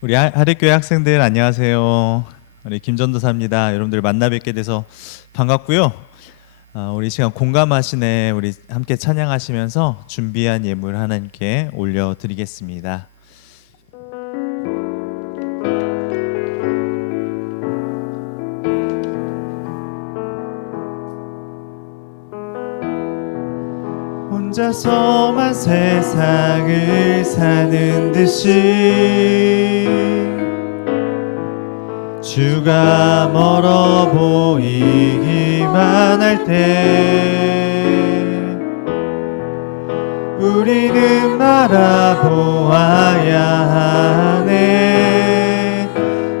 우리 하립교회 학생들 안녕하세요. 우리 김전도사입니다. 여러분들 만나 뵙게 돼서 반갑고요. 우리 시간 공감하시네. 우리 함께 찬양하시면서 준비한 예물 하나님께 올려드리겠습니다. 혼자서만 세상을 사는 듯이 주가 멀어 보이기만 할 때 우리는 바라보아야 하네.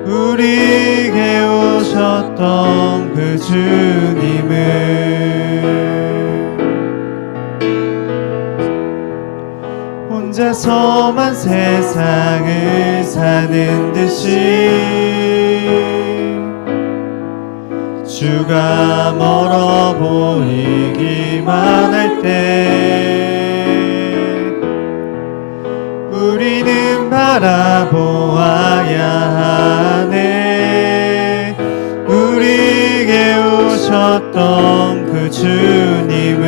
우리에게 오셨던 그 주님을 혼자서만 세상을 사는 듯이 주가 멀어 보이기만 할 때 우리는 바라보아야 하네. 우리에게 오셨던 그 주님을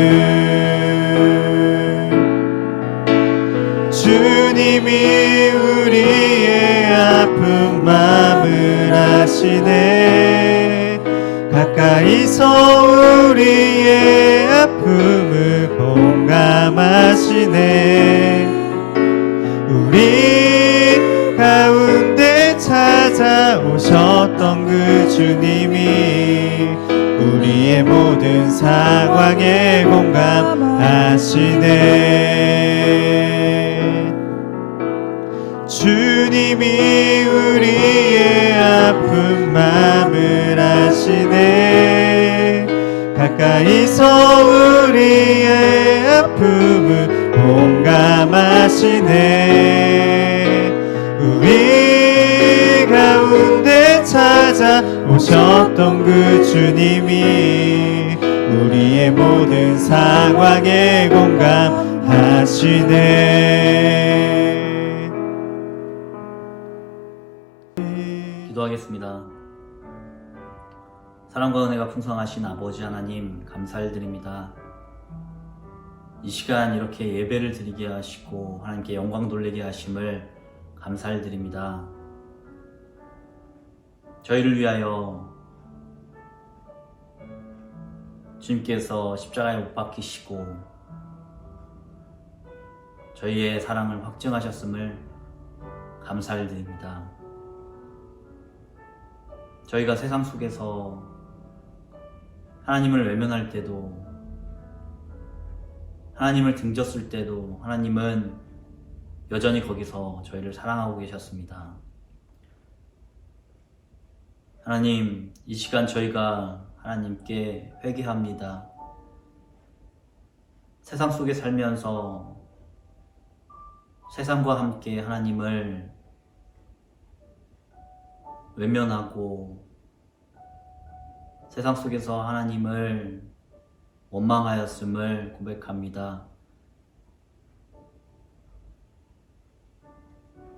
주님이 우리의 아픈 마음을 아시네. 가까이서 우리의 아픔을 공감하시네. 우리 가운데 찾아오셨던 그 주님이 우리의 모든 상황에 공감하시네. 주님이 우리의 아픈 마음을 아시네. 가까이서 우리의 아픔을 공감하시네. 우리 가운데 찾아오셨던 그 주님이 우리의 모든 상황에 공감하시네. 기도하겠습니다. 사랑과 은혜가 풍성하신 아버지 하나님, 감사를 드립니다. 이 시간 이렇게 예배를 드리게 하시고 하나님께 영광 돌리게 하심을 감사를 드립니다. 저희를 위하여 주님께서 십자가에 못 박히시고 저희의 사랑을 확증하셨음을 감사를 드립니다. 저희가 세상 속에서 하나님을 외면할 때도, 하나님을 등졌을 때도 하나님은 여전히 거기서 저희를 사랑하고 계셨습니다. 하나님, 이 시간 저희가 하나님께 회개합니다. 세상 속에 살면서 세상과 함께 하나님을 외면하고 세상 속에서 하나님을 원망하였음을 고백합니다.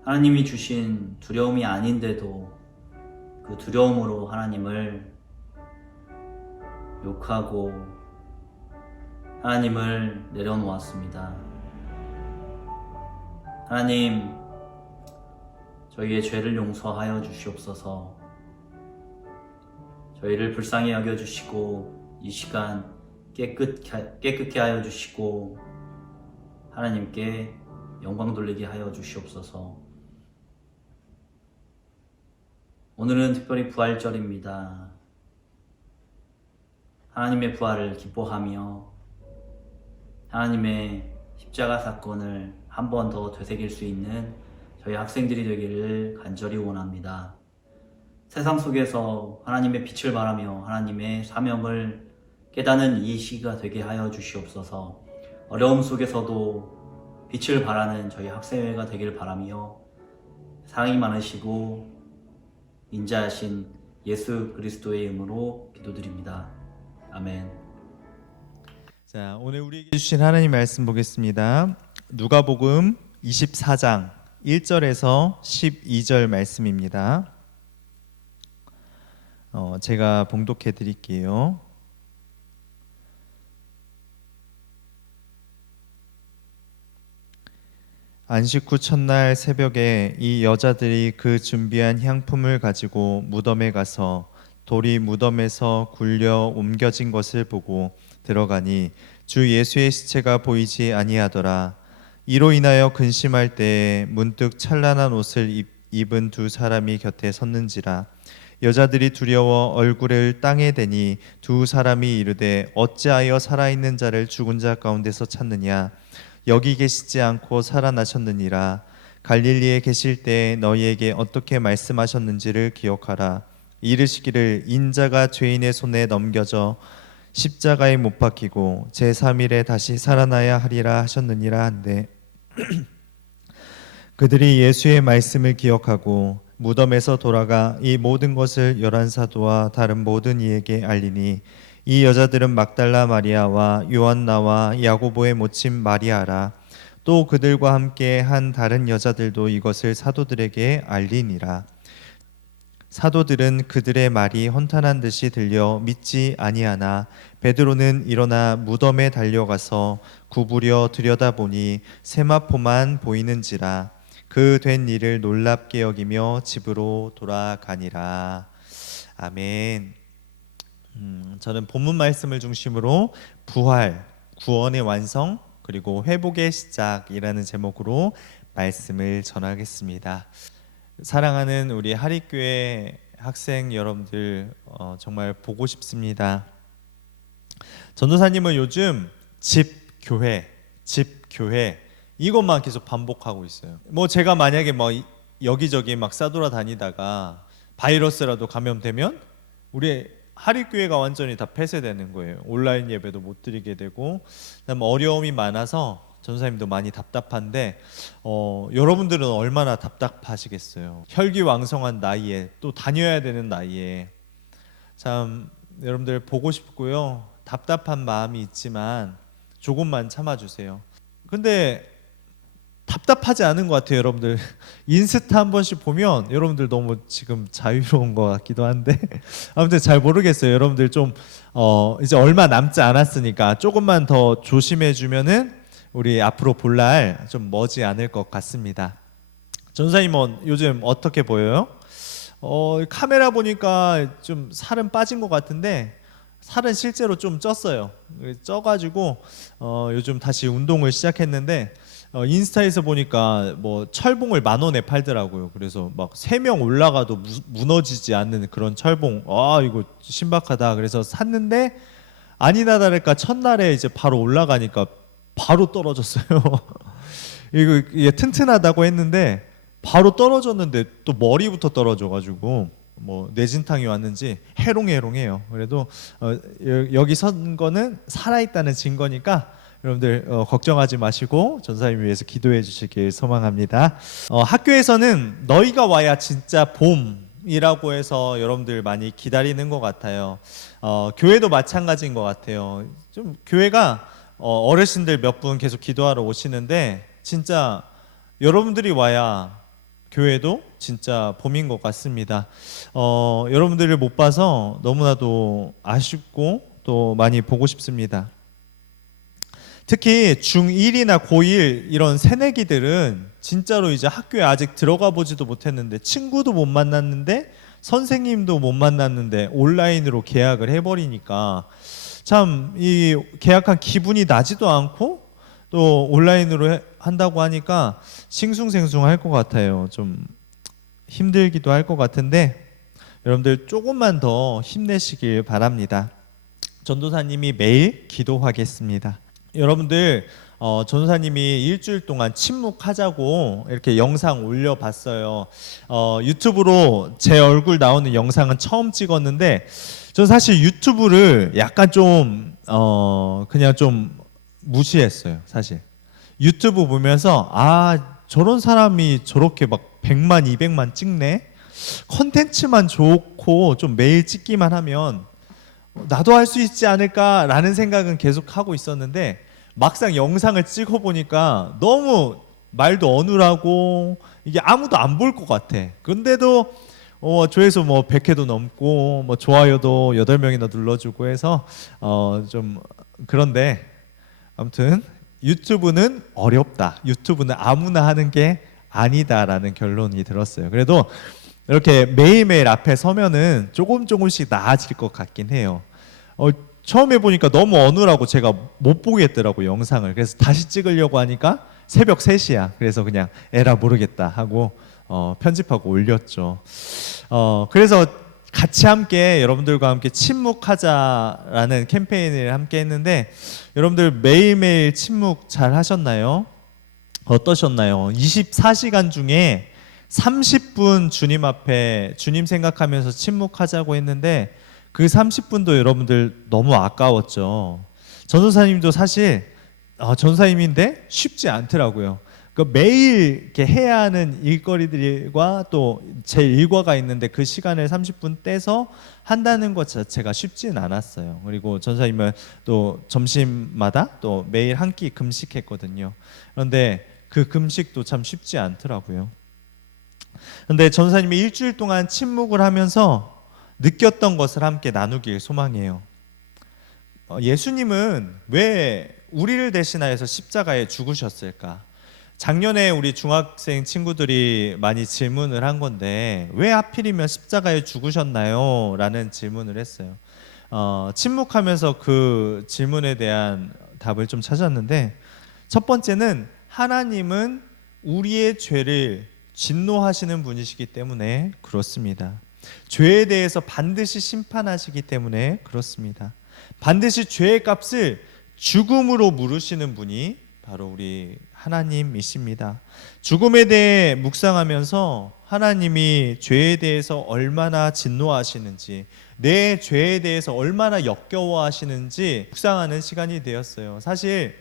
하나님이 주신 두려움이 아닌데도 그 두려움으로 하나님을 욕하고 하나님을 내려놓았습니다. 하나님, 저희의 죄를 용서하여 주시옵소서. 저희를 불쌍히 여겨주시고 이 시간 깨끗게 하여 주시고 하나님께 영광 돌리게 하여 주시옵소서. 오늘은 특별히 부활절입니다. 하나님의 부활을 기뻐하며 하나님의 십자가 사건을 한 번 더 되새길 수 있는 저희 학생들이 되기를 간절히 원합니다. 세상 속에서 하나님의 빛을 발하며 하나님의 사명을 깨닫는 이 시기가 되게 하여 주시옵소서. 어려움 속에서도 빛을 발하는 저희 학생회가 되길 바라며 사랑이 많으시고 인자하신 예수 그리스도의 이름으로 기도드립니다. 아멘. 자, 오늘 우리에게 주신 하나님 말씀 보겠습니다. 누가복음 24장 1절에서 12절 말씀입니다. 제가 봉독해 드릴게요. 안식 후 첫날 새벽에 이 여자들이 그 준비한 향품을 가지고 무덤에 가서 돌이 무덤에서 굴려 옮겨진 것을 보고 들어가니 주 예수의 시체가 보이지 아니하더라. 이로 인하여 근심할 때에 문득 찬란한 옷을 입은 두 사람이 곁에 섰는지라. 여자들이 두려워 얼굴을 땅에 대니 두 사람이 이르되 어찌하여 살아있는 자를 죽은 자 가운데서 찾느냐. 여기 계시지 않고 살아나셨느니라. 갈릴리에 계실 때 너희에게 어떻게 말씀하셨는지를 기억하라. 이르시기를 인자가 죄인의 손에 넘겨져 십자가에 못 박히고 제3일에 다시 살아나야 하리라 하셨느니라 한데 그들이 예수의 말씀을 기억하고 무덤에서 돌아가 이 모든 것을 열한 사도와 다른 모든 이에게 알리니 이 여자들은 막달라 마리아와 요한나와 야고보의 모친 마리아라. 또 그들과 함께 한 다른 여자들도 이것을 사도들에게 알리니라. 사도들은 그들의 말이 헌탄한 듯이 들려 믿지 아니하나 베드로는 일어나 무덤에 달려가서 구부려 들여다보니 세마포만 보이는지라. 그 된 일을 놀랍게 여기며 집으로 돌아가니라. 아멘. 저는 본문 말씀을 중심으로 부활, 구원의 완성, 그리고 회복의 시작이라는 제목으로 말씀을 전하겠습니다. 사랑하는 우리 하립교회 학생 여러분들, 정말 보고 싶습니다. 전도사님은 요즘 집 교회 이것만 계속 반복하고 있어요. 뭐 제가 만약에 뭐 여기저기 막 싸돌아 다니다가 바이러스라도 감염되면 우리 하립교회가 완전히 다 폐쇄되는 거예요. 온라인 예배도 못 드리게 되고, 그다음 어려움이 많아서 전사님도 많이 답답한데 여러분들은 얼마나 답답하시겠어요. 혈기왕성한 나이에 또 다녀야 되는 나이에 참 여러분들 보고 싶고요. 답답한 마음이 있지만 조금만 참아주세요. 근데 답답하지 않은 것 같아요. 여러분들 인스타 한 번씩 보면 여러분들 너무 지금 자유로운 것 같기도 한데 아무튼 잘 모르겠어요. 여러분들 좀 이제 얼마 남지 않았으니까 조금만 더 조심해 주면은 우리 앞으로 볼 날 좀 머지 않을 것 같습니다. 전사님은 요즘 어떻게 보여요? 카메라 보니까 좀 살은 빠진 것 같은데 살은 실제로 좀 쪘어요. 쪄가지고 요즘 다시 운동을 시작했는데 인스타에서 보니까 뭐 철봉을 10,000원에 팔더라고요. 그래서 막 3명 올라가도 무너지지 않는 그런 철봉. 아, 이거 신박하다. 그래서 샀는데 아니나 다를까 첫날에 이제 바로 올라가니까 바로 떨어졌어요. 이게 튼튼하다고 했는데 바로 떨어졌는데 또 머리부터 떨어져가지고 뭐 뇌진탕이 왔는지 해롱해롱해요. 그래도 여기 선 거는 살아있다는 증거니까 여러분들 걱정하지 마시고 전사님 위해서 기도해 주시길 소망합니다. 학교에서는 너희가 와야 진짜 봄이라고 해서 여러분들 많이 기다리는 것 같아요. 교회도 마찬가지인 것 같아요. 좀 교회가 어르신들 몇 분 계속 기도하러 오시는데 진짜 여러분들이 와야 교회도 진짜 봄인 것 같습니다. 여러분들을 못 봐서 너무나도 아쉽고 또 많이 보고 싶습니다. 특히 중1이나 고1 이런 새내기들은 진짜로 이제 학교에 아직 들어가 보지도 못했는데 친구도 못 만났는데 선생님도 못 만났는데 온라인으로 계약을 해버리니까 참 이 계약한 기분이 나지도 않고 또 온라인으로 한다고 하니까 싱숭생숭할 것 같아요. 좀 힘들기도 할 것 같은데 여러분들 조금만 더 힘내시길 바랍니다. 전도사님이 매일 기도하겠습니다. 여러분들 전도사님이 일주일 동안 침묵하자고 이렇게 영상 올려봤어요. 유튜브로 제 얼굴 나오는 영상은 처음 찍었는데 전 사실 유튜브를 약간 좀 그냥 좀 무시했어요. 사실 유튜브 보면서 저런 사람이 저렇게 막 100만 200만 찍네, 컨텐츠만 좋고 좀 매일 찍기만 하면 나도 할 수 있지 않을까라는 생각은 계속 하고 있었는데 막상 영상을 찍어 보니까 너무 말도 어눌하고 이게 아무도 안 볼 것 같아. 근데도 조회수 뭐 100회도 넘고 뭐 좋아요도 8명이나 눌러주고 해서 좀 그런데 아무튼 유튜브는 어렵다. 유튜브는 아무나 하는 게 아니다라는 결론이 들었어요. 그래도 이렇게 매일매일 앞에 서면은 조금씩 나아질 것 같긴 해요. 처음에 보니까 너무 어눌하고 제가 못 보겠더라고 영상을. 그래서 다시 찍으려고 하니까 새벽 3시야. 그래서 그냥 에라 모르겠다 하고 편집하고 올렸죠. 그래서 같이 함께 여러분들과 함께 침묵하자라는 캠페인을 함께 했는데 여러분들 매일매일 침묵 잘 하셨나요? 어떠셨나요? 24시간 중에 30분 주님 앞에 주님 생각하면서 침묵하자고 했는데 그 30분도 여러분들 너무 아까웠죠. 전도사님도 사실 전도사님인데 쉽지 않더라고요. 매일 이렇게 해야 하는 일거리들과 또 제 일과가 있는데 그 시간을 30분 떼서 한다는 것 자체가 쉽지는 않았어요. 그리고 전사님은 또 점심마다 또 매일 한 끼 금식했거든요. 그런데 그 금식도 참 쉽지 않더라고요. 그런데 전사님이 일주일 동안 침묵을 하면서 느꼈던 것을 함께 나누길 소망해요. 예수님은 왜 우리를 대신하여서 십자가에 죽으셨을까? 작년에 우리 중학생 친구들이 많이 질문을 한 건데 왜 하필이면 십자가에 죽으셨나요? 라는 질문을 했어요. 침묵하면서 그 질문에 대한 답을 좀 찾았는데 첫 번째는 하나님은 우리의 죄를 진노하시는 분이시기 때문에 그렇습니다. 죄에 대해서 반드시 심판하시기 때문에 그렇습니다. 반드시 죄의 값을 죽음으로 물으시는 분이 바로 우리 하나님이십니다. 죽음에 대해 묵상하면서 하나님이 죄에 대해서 얼마나 진노하시는지, 내 죄에 대해서 얼마나 역겨워하시는지 묵상하는 시간이 되었어요. 사실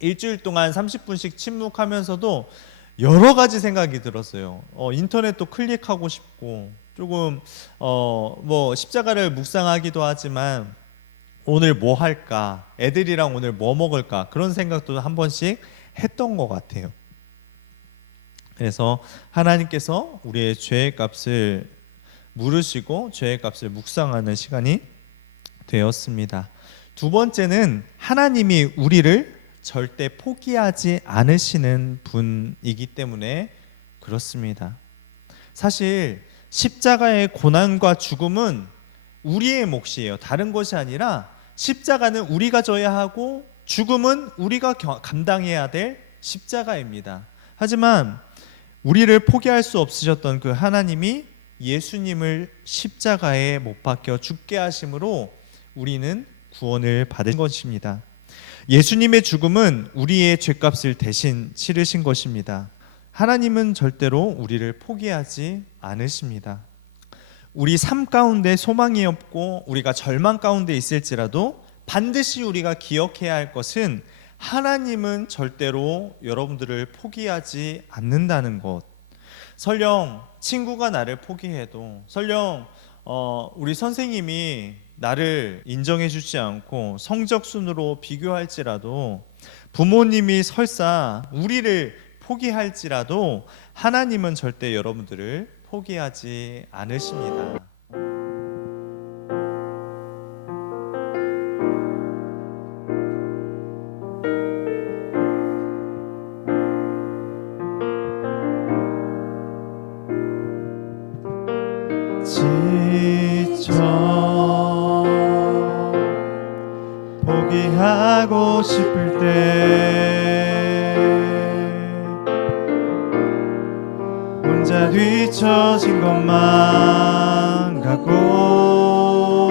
일주일 동안 30분씩 침묵하면서도 여러 가지 생각이 들었어요. 인터넷도 클릭하고 싶고 조금 뭐 십자가를 묵상하기도 하지만 오늘 뭐 할까? 애들이랑 오늘 뭐 먹을까? 그런 생각도 한 번씩 했던 것 같아요. 그래서 하나님께서 우리의 죄의 값을 물으시고 죄의 값을 묵상하는 시간이 되었습니다. 두 번째는 하나님이 우리를 절대 포기하지 않으시는 분이기 때문에 그렇습니다. 사실 십자가의 고난과 죽음은 우리의 몫이에요. 다른 것이 아니라 십자가는 우리가 져야 하고 죽음은 우리가 감당해야 될 십자가입니다. 하지만 우리를 포기할 수 없으셨던 그 하나님이 예수님을 십자가에 못 박혀 죽게 하심으로 우리는 구원을 받은 것입니다. 예수님의 죽음은 우리의 죄값을 대신 치르신 것입니다. 하나님은 절대로 우리를 포기하지 않으십니다. 우리 삶 가운데 소망이 없고 우리가 절망 가운데 있을지라도 반드시 우리가 기억해야 할 것은 하나님은 절대로 여러분들을 포기하지 않는다는 것. 설령 친구가 나를 포기해도, 설령 우리 선생님이 나를 인정해 주지 않고 성적 순으로 비교할지라도, 부모님이 설사 우리를 포기할지라도 하나님은 절대 여러분들을 포기하지 않으십니다. 지쳐 포기하고 싶을 때 혼자 뒤처진 것만 같고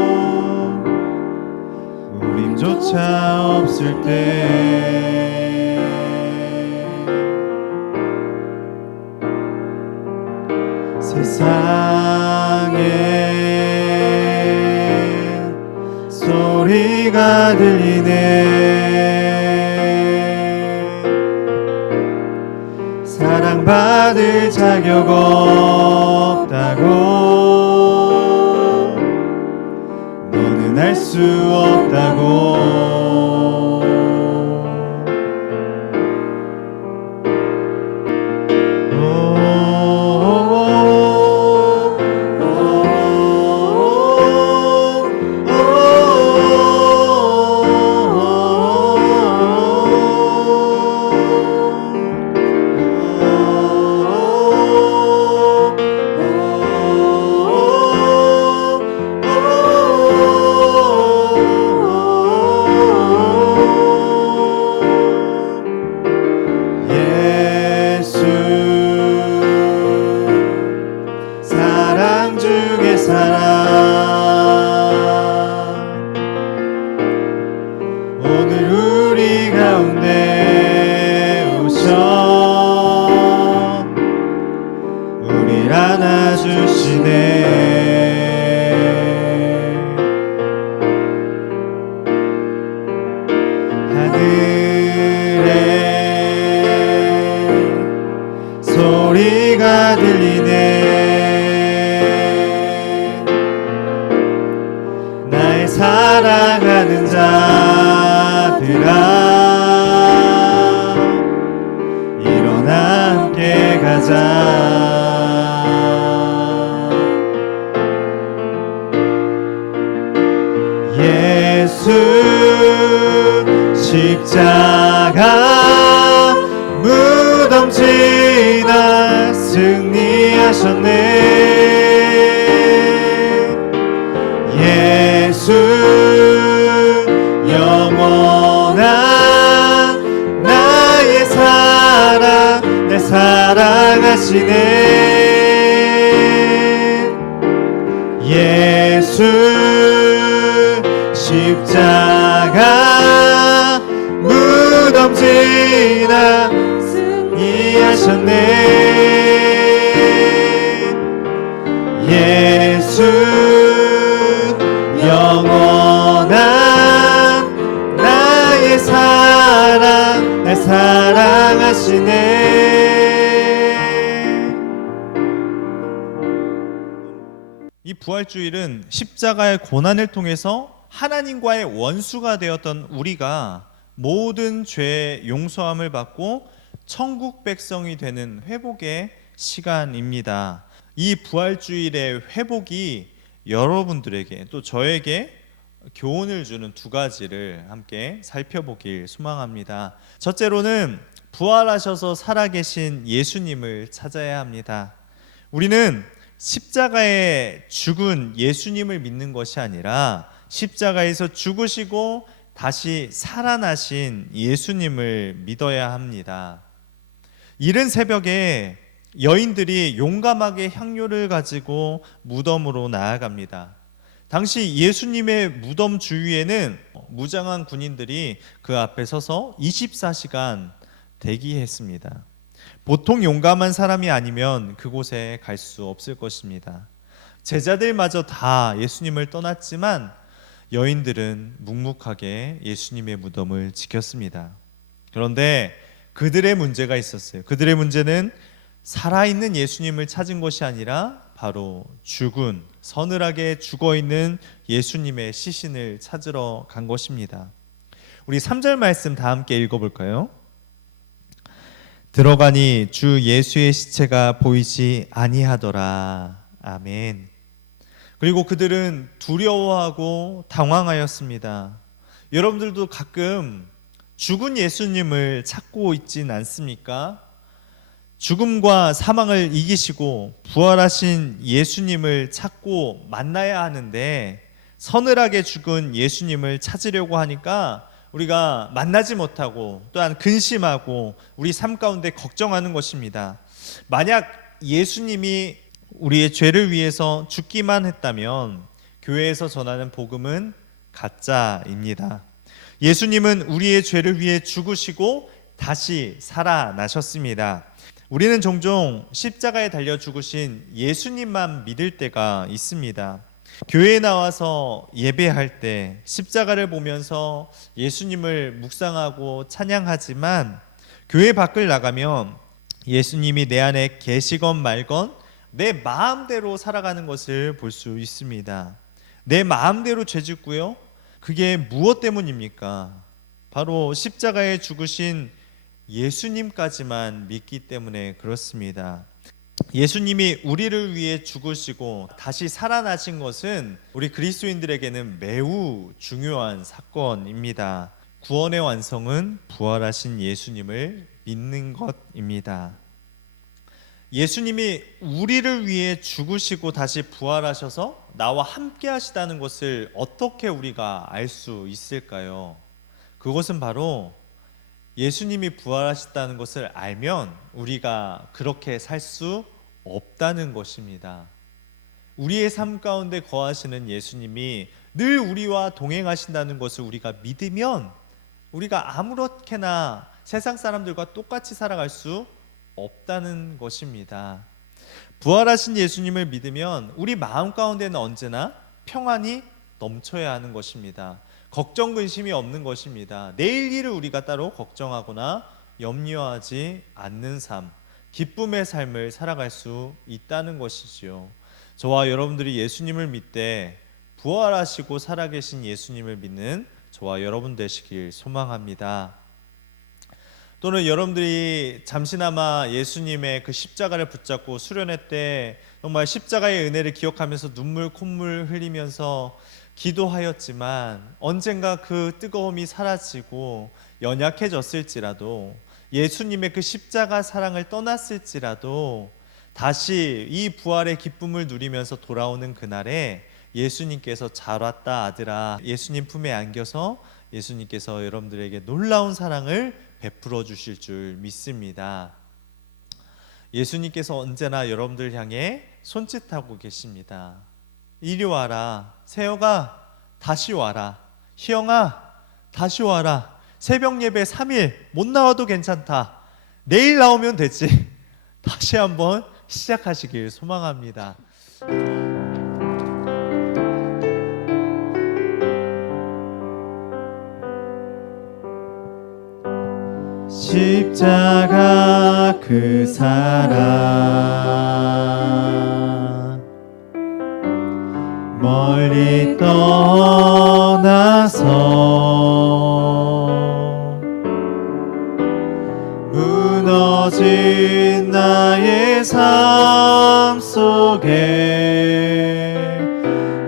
우림조차 없을 때 세상에 소리가 들리네. 사랑받을 자격 없다고, 너는 알 수 없다고. 늘 안아주시네. 소리가 들리네. 날 사랑하는 자들아, 일어나 함께 가자. 예수 십자가 무덤 지나 승리하셨네. 예수 영원한 나의 사랑, 내 사랑하시네. 예수 십자가 무덤 지나 승리하셨네. 예수 영원한 나의 사랑, 날 사랑하시네. 이 부활주일은 십자가의 고난을 통해서 하나님과의 원수가 되었던 우리가 모든 죄의 용서함을 받고 천국 백성이 되는 회복의 시간입니다. 이 부활주일의 회복이 여러분들에게 또 저에게 교훈을 주는 두 가지를 함께 살펴보길 소망합니다. 첫째로는 부활하셔서 살아계신 예수님을 찾아야 합니다. 우리는 십자가에 죽은 예수님을 믿는 것이 아니라 십자가에서 죽으시고 다시 살아나신 예수님을 믿어야 합니다. 이른 새벽에 여인들이 용감하게 향료를 가지고 무덤으로 나아갑니다. 당시 예수님의 무덤 주위에는 무장한 군인들이 그 앞에 서서 24시간 대기했습니다. 보통 용감한 사람이 아니면 그곳에 갈 수 없을 것입니다. 제자들마저 다 예수님을 떠났지만 여인들은 묵묵하게 예수님의 무덤을 지켰습니다. 그런데 그들의 문제가 있었어요. 그들의 문제는 살아있는 예수님을 찾은 것이 아니라 바로 죽은, 서늘하게 죽어있는 예수님의 시신을 찾으러 간 것입니다. 우리 3절 말씀 다 함께 읽어볼까요? 들어가니 주 예수의 시체가 보이지 아니하더라. 아멘. 그리고 그들은 두려워하고 당황하였습니다. 여러분들도 가끔 죽은 예수님을 찾고 있진 않습니까? 죽음과 사망을 이기시고 부활하신 예수님을 찾고 만나야 하는데 서늘하게 죽은 예수님을 찾으려고 하니까 우리가 만나지 못하고 또한 근심하고 우리 삶 가운데 걱정하는 것입니다. 만약 예수님이 우리의 죄를 위해서 죽기만 했다면 교회에서 전하는 복음은 가짜입니다. 예수님은 우리의 죄를 위해 죽으시고 다시 살아나셨습니다. 우리는 종종 십자가에 달려 죽으신 예수님만 믿을 때가 있습니다. 교회에 나와서 예배할 때 십자가를 보면서 예수님을 묵상하고 찬양하지만 교회 밖을 나가면 예수님이 내 안에 계시건 말건 내 마음대로 살아가는 것을 볼 수 있습니다. 내 마음대로 죄 짓고요. 그게 무엇 때문입니까? 바로 십자가에 죽으신 예수님까지만 믿기 때문에 그렇습니다. 예수님이 우리를 위해 죽으시고 다시 살아나신 것은 우리 그리스도인들에게는 매우 중요한 사건입니다. 구원의 완성은 부활하신 예수님을 믿는 것입니다. 예수님이 우리를 위해 죽으시고 다시 부활하셔서 나와 함께 하시다는 것을 어떻게 우리가 알 수 있을까요? 그것은 바로 예수님이 부활하셨다는 것을 알면 우리가 그렇게 살 수 없다는 것입니다. 우리의 삶 가운데 거하시는 예수님이 늘 우리와 동행하신다는 것을 우리가 믿으면 우리가 아무렇게나 세상 사람들과 똑같이 살아갈 수 없다는 것입니다. 부활하신 예수님을 믿으면 우리 마음 가운데는 언제나 평안이 넘쳐야 하는 것입니다. 걱정 근심이 없는 것입니다. 내일 일을 우리가 따로 걱정하거나 염려하지 않는 삶, 기쁨의 삶을 살아갈 수 있다는 것이지요. 저와 여러분들이 예수님을 믿되 부활하시고 살아계신 예수님을 믿는 저와 여러분 되시길 소망합니다. 또는 여러분들이 잠시나마 예수님의 그 십자가를 붙잡고 수련회 때 정말 십자가의 은혜를 기억하면서 눈물 콧물 흘리면서 기도하였지만 언젠가 그 뜨거움이 사라지고 연약해졌을지라도 예수님의 그 십자가 사랑을 떠났을지라도 다시 이 부활의 기쁨을 누리면서 돌아오는 그날에 예수님께서 잘 왔다 아들아, 예수님 품에 안겨서 예수님께서 여러분들에게 놀라운 사랑을 베풀어 주실 줄 믿습니다. 예수님께서 언제나 여러분들 향해 손짓하고 계십니다. 이리 와라, 세혁아 다시 와라, 희영아 다시 와라, 새벽 예배 3일 못 나와도 괜찮다, 내일 나오면 되지. 다시 한번 시작하시길 소망합니다. 십자가 그 사랑 멀리 떠나서 무너진 나의 삶 속에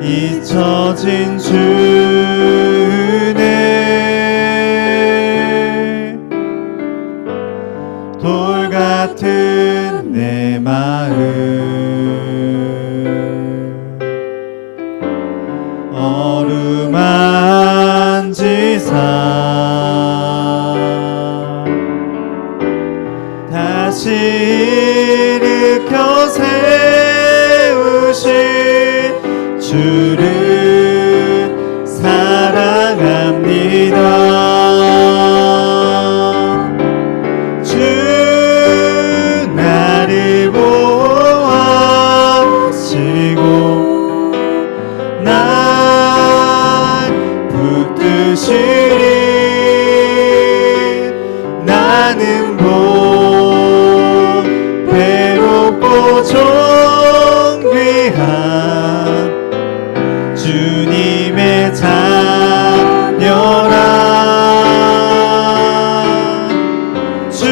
잊혀진 주 은혜, 돌 같은 내 마음 어루만지사 다시 일으켜 세우신 주를 사랑합니다. 주 나를 보호하시고 날 붙드시리. 나는 배롭고 존귀한 주님의 자녀라. 주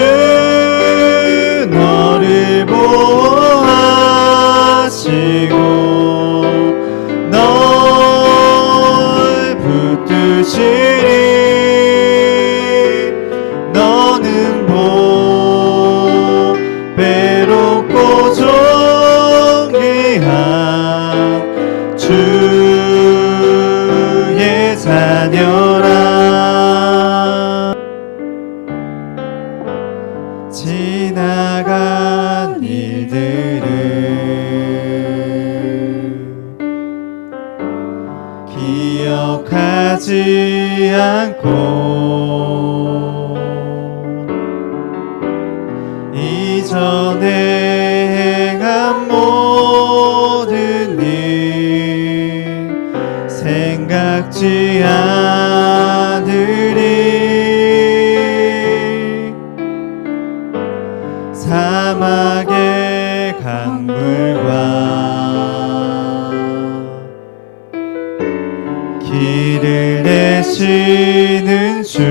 너를 보호하시고 널 붙드시리. 너는 배롭고 존귀한 주의 자녀라. 지나간 일들을 기억하지 않고 이전에 행한 모든 일 생각지 않으리. 사막의 강물과 길을 내시는 주,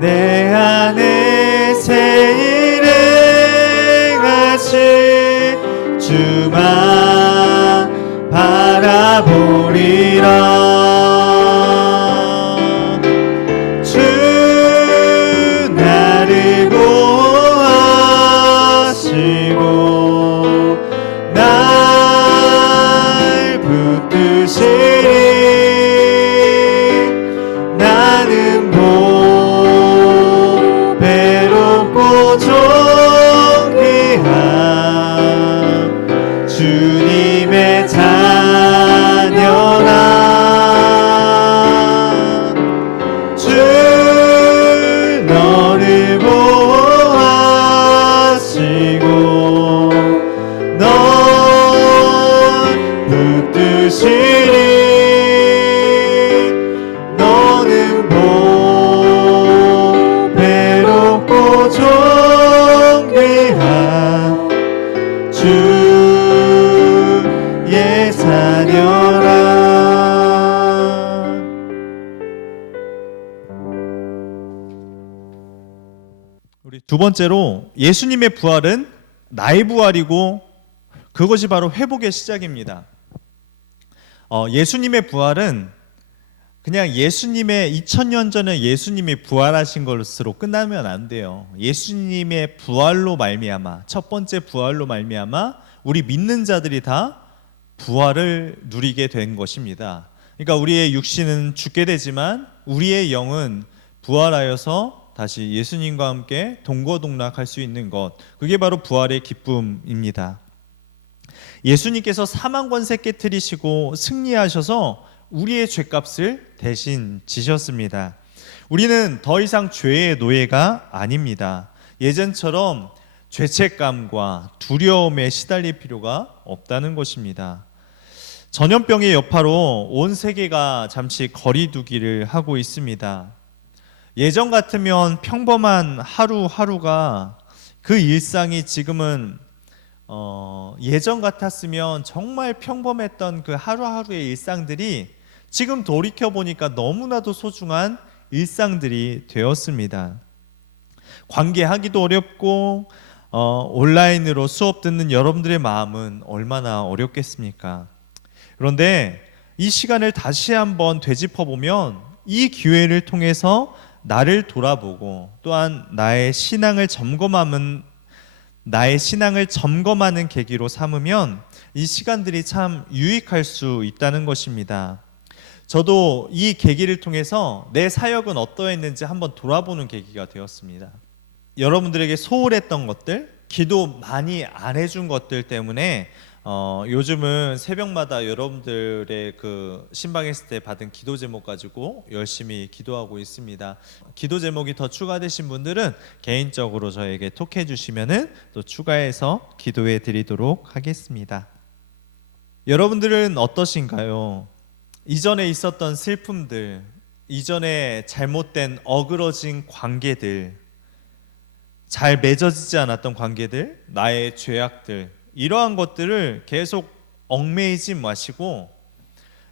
내 안에 새 일 행하신 주만 바라보리라. 주 나를 보호하시고 날 붙드시리. 나는 배롭고 존귀한 주님의 자녀라. 번째로 예수님의 부활은 나의 부활이고 그것이 바로 회복의 시작입니다. 예수님의 부활은 그냥 예수님의 2000년 전에 예수님이 부활하신 것으로 끝나면 안 돼요. 예수님의 부활로 말미암아, 첫 번째 부활로 말미암아 우리 믿는 자들이 다 부활을 누리게 된 것입니다. 그러니까 우리의 육신은 죽게 되지만 우리의 영은 부활하여서 다시 예수님과 함께 동거동락할 수 있는 것, 그게 바로 부활의 기쁨입니다. 예수님께서 사망 권세 깨뜨리시고 승리하셔서 우리의 죄값을 대신 지셨습니다. 우리는 더 이상 죄의 노예가 아닙니다. 예전처럼 죄책감과 두려움에 시달릴 필요가 없다는 것입니다. 전염병의 여파로 온 세계가 잠시 거리두기를 하고 있습니다. 예전 같으면 평범한 하루하루가 그 일상이 지금은 예전 같았으면 정말 평범했던 그 하루하루의 일상들이 지금 돌이켜보니까 너무나도 소중한 일상들이 되었습니다. 관계하기도 어렵고 온라인으로 수업 듣는 여러분들의 마음은 얼마나 어렵겠습니까? 그런데 이 시간을 다시 한번 되짚어보면 이 기회를 통해서 나를 돌아보고 또한 나의 신앙을 점검하는 계기로 삼으면 이 시간들이 참 유익할 수 있다는 것입니다. 저도 이 계기를 통해서 내 사역은 어떠했는지 한번 돌아보는 계기가 되었습니다. 여러분들에게 소홀했던 것들, 기도 많이 안 해준 것들 때문에 요즘은 새벽마다 여러분들의 그 신방했을 때 받은 기도 제목 가지고 열심히 기도하고 있습니다. 기도 제목이 더 추가되신 분들은 개인적으로 저에게 톡해 주시면은 또 추가해서 기도해 드리도록 하겠습니다. 여러분들은 어떠신가요? 이전에 있었던 슬픔들, 이전에 잘못된 어그러진 관계들, 잘 맺어지지 않았던 관계들, 나의 죄악들, 이러한 것들을 계속 얽매이지 마시고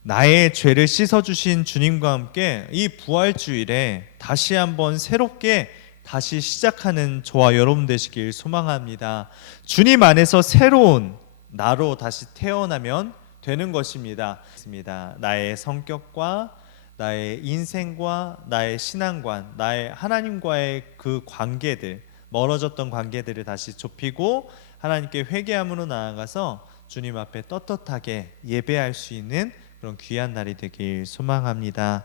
나의 죄를 씻어주신 주님과 함께 이 부활주일에 다시 한번 새롭게 다시 시작하는 저와 여러분 되시길 소망합니다. 주님 안에서 새로운 나로 다시 태어나면 되는 것입니다. 나의 성격과 나의 인생과 나의 신앙관, 나의 하나님과의 그 관계들, 멀어졌던 관계들을 다시 좁히고 하나님께 회개함으로 나아가서 주님 앞에 떳떳하게 예배할 수 있는 그런 귀한 날이 되길 소망합니다.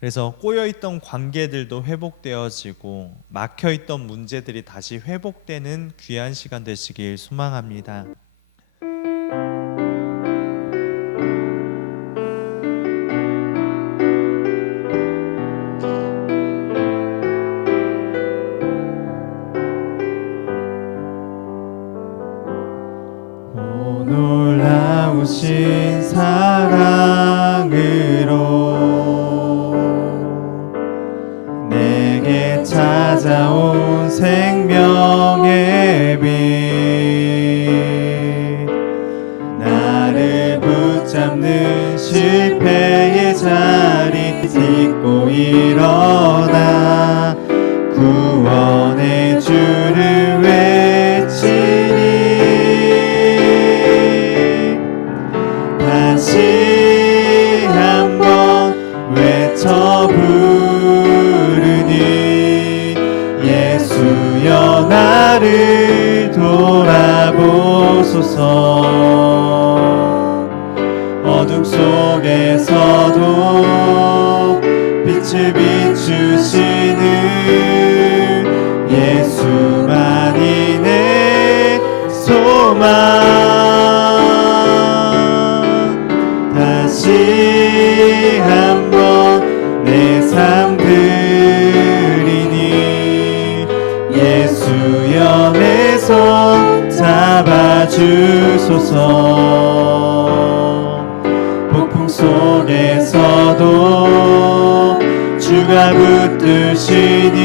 그래서 꼬여있던 관계들도 회복되어지고 막혀있던 문제들이 다시 회복되는 귀한 시간 되시길 소망합니다. 놀라우신 사랑으로 내게 찾아온 생명의 빛, 나를 붙잡는 실패의 자리 딛고 일어나 구원의 주를 외치니 다시 한번 외쳐 부르니 예수여 나를 돌아보소서. 어둠 속에서도 빛을 비추시는 예수만이 내 소망. 다시 한번 내 삶 드리니 예수여 내 손 잡아주소서. 폭풍 속에서도 주가 붙드시니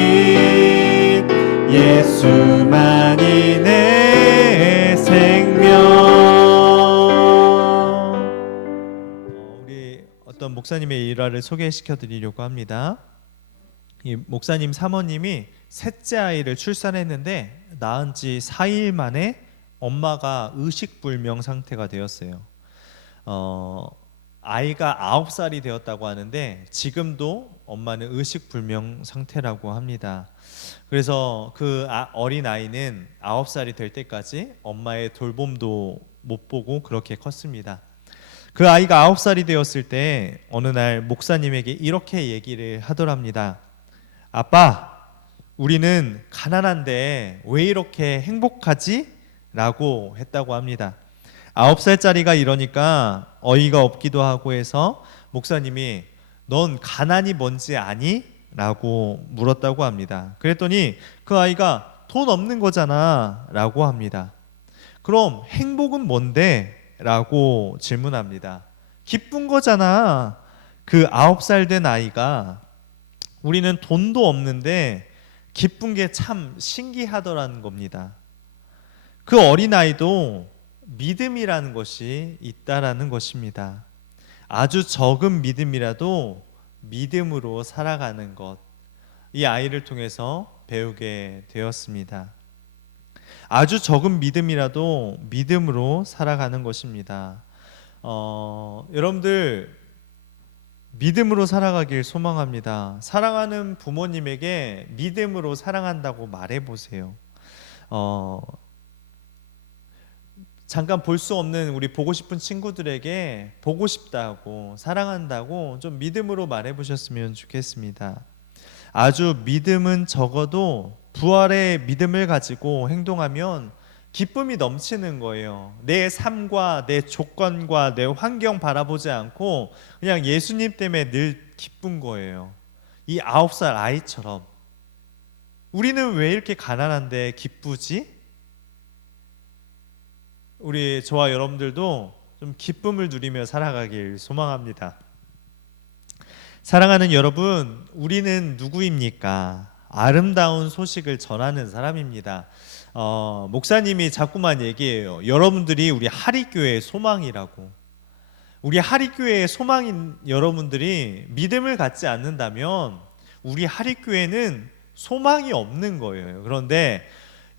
예수만이 내 생명. 우리 어떤 목사님의 일화를 소개시켜 드리려고 합니다. 이 목사님 사모님이 셋째 아이를 출산했는데 낳은 지 4일 만에 엄마가 의식불명 상태가 되었어요. 아이가 9살이 되었다고 하는데 지금도 엄마는 의식불명 상태라고 합니다. 그래서 그 어린 아이는 9살이 될 때까지 엄마의 돌봄도 못 보고 그렇게 컸습니다. 그 아이가 9살이 되었을 때 어느 날 목사님에게 이렇게 얘기를 하더랍니다. 아빠, 우리는 가난한데 왜 이렇게 행복하지? 라고 했다고 합니다. 9살짜리가 이러니까 어이가 없기도 하고 해서 목사님이 넌 가난이 뭔지 아니? 라고 물었다고 합니다. 그랬더니 그 아이가 돈 없는 거잖아 라고 합니다. 그럼 행복은 뭔데? 라고 질문합니다. 기쁜 거잖아. 그 9살 된 아이가 우리는 돈도 없는데 기쁜 게 참 신기하더라는 겁니다. 그 어린아이도 믿음이라는 것이 있다라는 것입니다. 아주 적은 믿음이라도 믿음으로 살아가는 것, 이 아이를 통해서 배우게 되었습니다. 아주 적은 믿음이라도 믿음으로 살아가는 것입니다. 여러분들 믿음으로 살아가길 소망합니다. 사랑하는 부모님에게 믿음으로 사랑한다고 말해보세요. 잠깐 볼 수 없는 우리 보고 싶은 친구들에게 보고 싶다고 사랑한다고 좀 믿음으로 말해보셨으면 좋겠습니다. 아주 믿음은 적어도 부활의 믿음을 가지고 행동하면 기쁨이 넘치는 거예요. 내 삶과 내 조건과 내 환경 바라보지 않고 그냥 예수님 때문에 늘 기쁜 거예요. 이 9살 아이처럼. 우리는 왜 이렇게 가난한데 기쁘지? 우리 저와 여러분들도 좀 기쁨을 누리며 살아가길 소망합니다. 사랑하는 여러분, 우리는 누구입니까? 아름다운 소식을 전하는 사람입니다. 목사님이 자꾸만 얘기해요. 여러분들이 우리 하리교회의 소망이라고. 우리 하리교회의 소망인 여러분들이 믿음을 갖지 않는다면 우리 하리교회는 소망이 없는 거예요. 그런데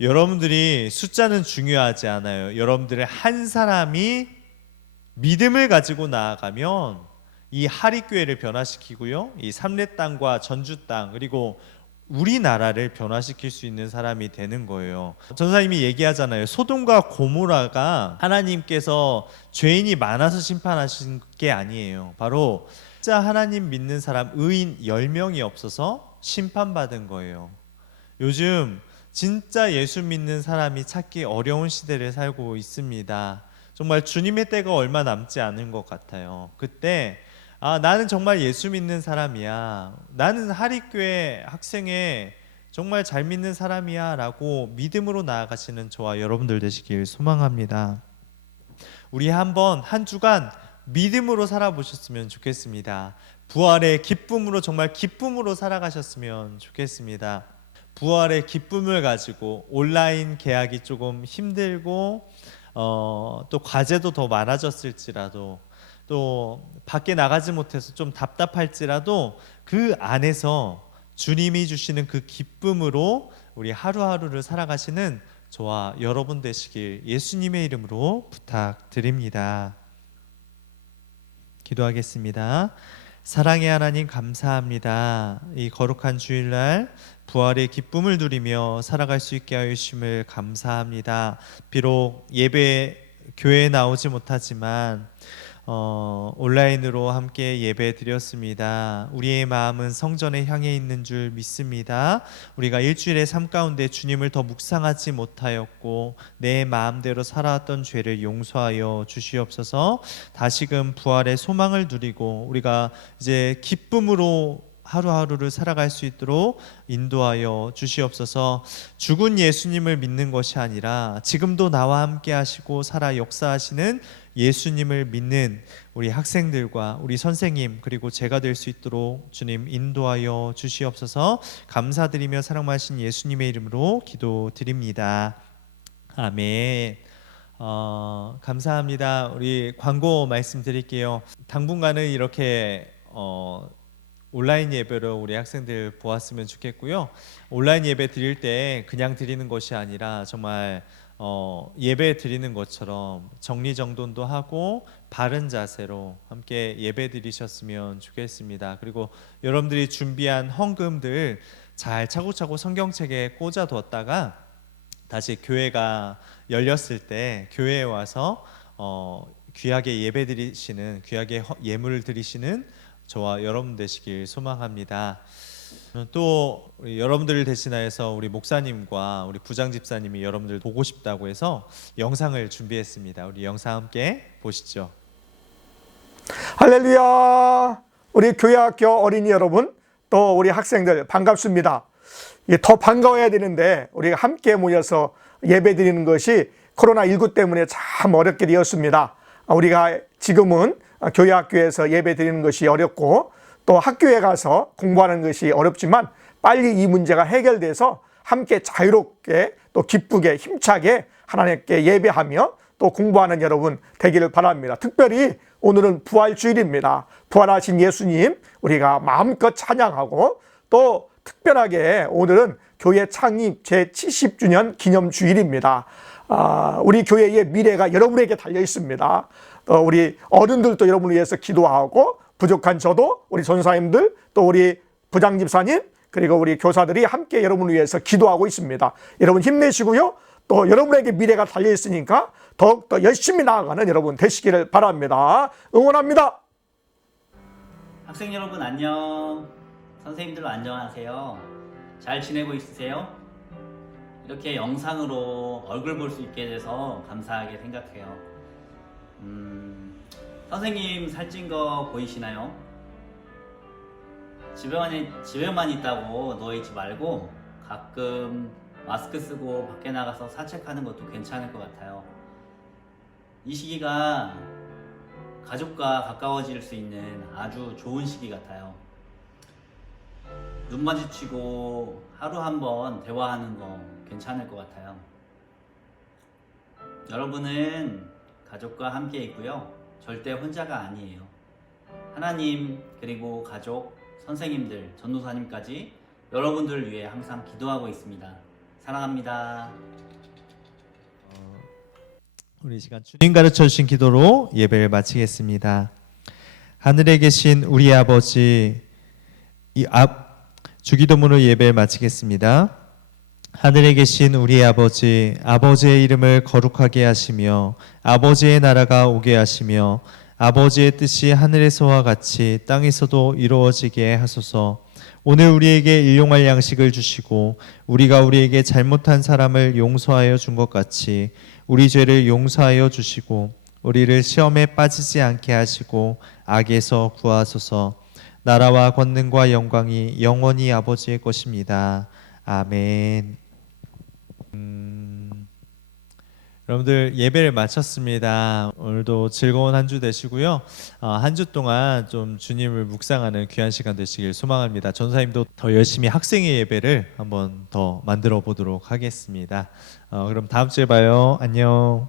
여러분들이 숫자는 중요하지 않아요. 여러분들의 한 사람이 믿음을 가지고 나아가면 이 하리교회를 변화시키고요, 이 삼례 땅과 전주 땅 그리고 우리나라를 변화시킬 수 있는 사람이 되는 거예요. 전사님이 얘기하잖아요. 소돔과 고모라가 하나님께서 죄인이 많아서 심판하신 게 아니에요. 바로 진짜 하나님 믿는 사람 의인 10명이 없어서 심판받은 거예요. 요즘 진짜 예수 믿는 사람이 찾기 어려운 시대를 살고 있습니다. 정말 주님의 때가 얼마 남지 않은 것 같아요. 그때 나는 정말 예수 믿는 사람이야. 나는 하리교회 학생회 정말 잘 믿는 사람이야 라고 믿음으로 나아가시는 저와 여러분들 되시길 소망합니다. 우리 한번 한 주간 믿음으로 살아보셨으면 좋겠습니다. 부활의 기쁨으로 정말 기쁨으로 살아가셨으면 좋겠습니다. 부활의 기쁨을 가지고 온라인 계약이 조금 힘들고 또 과제도 더 많아졌을지라도 또 밖에 나가지 못해서 좀 답답할지라도 그 안에서 주님이 주시는 그 기쁨으로 우리 하루하루를 살아가시는 저와 여러분 되시길 예수님의 이름으로 부탁드립니다. 기도하겠습니다. 사랑의 하나님 감사합니다. 이 거룩한 주일날 부활의 기쁨을 누리며 살아갈 수 있게 하여 주심을 감사합니다. 비록 예배 교회에 나오지 못하지만 온라인으로 함께 예배 드렸습니다. 우리의 마음은 성전에 향해 있는 줄 믿습니다. 우리가 일주일의 삶 가운데 주님을 더 묵상하지 못하였고 내 마음대로 살아왔던 죄를 용서하여 주시옵소서. 다시금 부활의 소망을 누리고 우리가 이제 기쁨으로 하루하루를 살아갈 수 있도록 인도하여 주시옵소서. 죽은 예수님을 믿는 것이 아니라 지금도 나와 함께 하시고 살아 역사하시는 예수님을 믿는 우리 학생들과 우리 선생님 그리고 제가 될 수 있도록 주님 인도하여 주시옵소서. 감사드리며 사랑하신 예수님의 이름으로 기도드립니다. 아멘. 감사합니다. 우리 광고 말씀드릴게요. 당분간은 이렇게 온라인 예배로 우리 학생들 보았으면 좋겠고요. 온라인 예배 드릴 때 그냥 드리는 것이 아니라 정말 예배 드리는 것처럼 정리정돈도 하고 바른 자세로 함께 예배 드리셨으면 좋겠습니다. 그리고 여러분들이 준비한 헌금들 잘 차곡차곡 성경책에 꽂아뒀다가 다시 교회가 열렸을 때 교회에 와서 귀하게 예배 드리시는, 귀하게 예물을 드리시는 저와 여러분 되시길 소망합니다. 또 우리 여러분들을 대신하여서 우리 목사님과 우리 부장 집사님이 여러분들 보고 싶다고 해서 영상을 준비했습니다. 우리 영상 함께 보시죠. 할렐루야. 우리 교회학교 어린이 여러분, 또 우리 학생들 반갑습니다. 더 반가워야 되는데 우리가 함께 모여서 예배 드리는 것이 코로나19 때문에 참 어렵게 되었습니다. 우리가 지금은 교회학교에서 예배 드리는 것이 어렵고 또 학교에 가서 공부하는 것이 어렵지만 빨리 이 문제가 해결돼서 함께 자유롭게 또 기쁘게 힘차게 하나님께 예배하며 또 공부하는 여러분 되기를 바랍니다. 특별히 오늘은 부활주일입니다. 부활하신 예수님 우리가 마음껏 찬양하고 또 특별하게 오늘은 교회 창립 제70주년 기념주일입니다. 우리 교회의 미래가 여러분에게 달려 있습니다. 우리 어른들도 여러분을 위해서 기도하고 부족한 저도 우리 전사님들 또 우리 부장집사님 그리고 우리 교사들이 함께 여러분을 위해서 기도하고 있습니다. 여러분 힘내시고요. 또 여러분에게 미래가 달려 있으니까 더욱더 열심히 나아가는 여러분 되시기를 바랍니다. 응원합니다. 학생 여러분 안녕. 선생님들 안녕하세요. 잘 지내고 있으세요? 이렇게 영상으로 얼굴 볼 수 있게 돼서 감사하게 생각해요. 선생님 살찐 거 보이시나요? 집에만 있다고 누워있지 말고 가끔 마스크 쓰고 밖에 나가서 산책하는 것도 괜찮을 것 같아요. 이 시기가 가족과 가까워질 수 있는 아주 좋은 시기 같아요. 눈 마주치고 하루 한번 대화하는 거 괜찮을 것 같아요. 여러분은 가족과 함께 있고요. 절대 혼자가 아니에요. 하나님 그리고 가족, 선생님들, 전도사님까지 여러분들을 위해 항상 기도하고 있습니다. 사랑합니다. 우리 이 시간 주님 가르쳐 주신 기도로 예배를 마치겠습니다. 하늘에 계신 우리 아버지, 주기도문으로 예배를 마치겠습니다. 하늘에 계신 우리 아버지, 아버지의 이름을 거룩하게 하시며 아버지의 나라가 오게 하시며 아버지의 뜻이 하늘에서와 같이 땅에서도 이루어지게 하소서. 오늘 우리에게 일용할 양식을 주시고 우리가 우리에게 잘못한 사람을 용서하여 준 것 같이 우리 죄를 용서하여 주시고 우리를 시험에 빠지지 않게 하시고 악에서 구하소서. 나라와 권능과 영광이 영원히 아버지의 것입니다. 아멘. 여러분들 예배를 마쳤습니다. 오늘도 즐거운 한 주 되시고요. 한 주 동안 좀 주님을 묵상하는 귀한 시간 되시길 소망합니다. 전사님도 더 열심히 학생의 예배를 한번 더 만들어 보도록 하겠습니다. 그럼 다음 주에 봐요. 안녕.